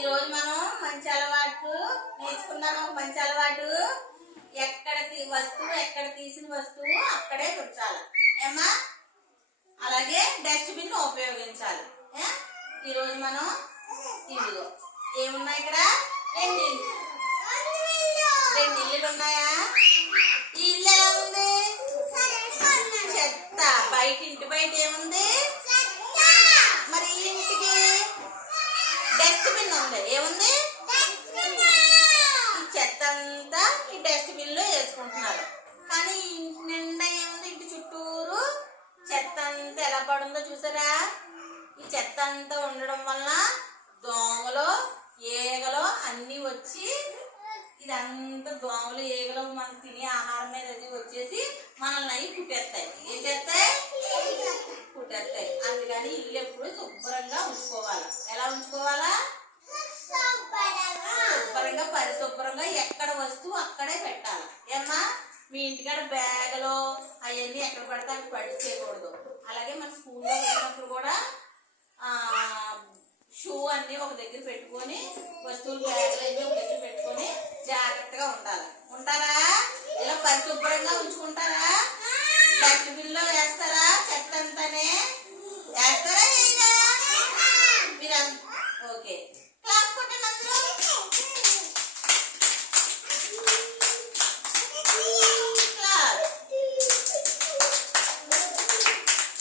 ఈరోజు మనం మంచి అలవాటు నేర్చుకుందాం. ఒక మంచి అలవాటు, ఎక్కడ వస్తువు ఎక్కడ తీసిన వస్తువు అక్కడే ఉంచాలి ఏమా. అలాగే డస్ట్బిన్ ఉపయోగించాలి. ఈరోజు మనం ఇల్లు ఏమున్నాయి ఇక్కడ? రెండు ఇల్లులు ఉన్నాయా? ఈ ఇల్లు ఎలా ఉంది? చెత్త. బయట ఇంటి బయట ఏముంది? మరి ఈ ఇంటికి డస్ట్బిన్ ఉంది. ఏముంది? ఈ చెత్త అంతా ఈ డస్ట్బిన్ లో వేసుకుంటున్నారు. కానీ ఇంటి నిండా ఏముంది? ఇంటి చుట్టూరు చెత్త అంతా ఎలా పడుందో చూసారా? ఈ చెత్త అంతా ఉండడం వలన దోమలు ఈగలు అన్ని వచ్చి ఇదంతా దోమలు ఈగలు మనం తినే ఆహారం మీద వచ్చేసి మనల్ని అవి కుట్టేస్తాయి. ఏం చేస్తాయి? కుట్టేస్తాయి. అందుకని ఇల్లు ఎప్పుడు శుభ్రంగా ఉంచుకోవాలి. ఎలా ఉంచుకోవాలా? శుభ్రంగా పరిశుభ్రంగా ఎక్కడ వస్తువు అక్కడే పెట్టాలి. ఏమ్మా, మీ ఇంటికాడ బ్యాగులు అవన్నీ ఎక్కడ పడితే అవి పడిచేయకూడదు. అలాగే మన స్కూల్లో వెళ్ళినప్పుడు కూడా షూ అన్ని ఒక దగ్గర పెట్టుకొని, వస్తువులు బ్యాగులు అన్ని ఒక దగ్గర పెట్టుకొని జాగ్రత్తగా ఉండాలి. ఉంటారా? ఇలా పరిశుభ్రంగా ఉంచుకుంటారా? డస్ట్బిన్ లో వేస్తారా? చెత్త అంతానే వేస్తారా? మీరు ఓకే, క్లాస్ కొట్టండి అందరూ.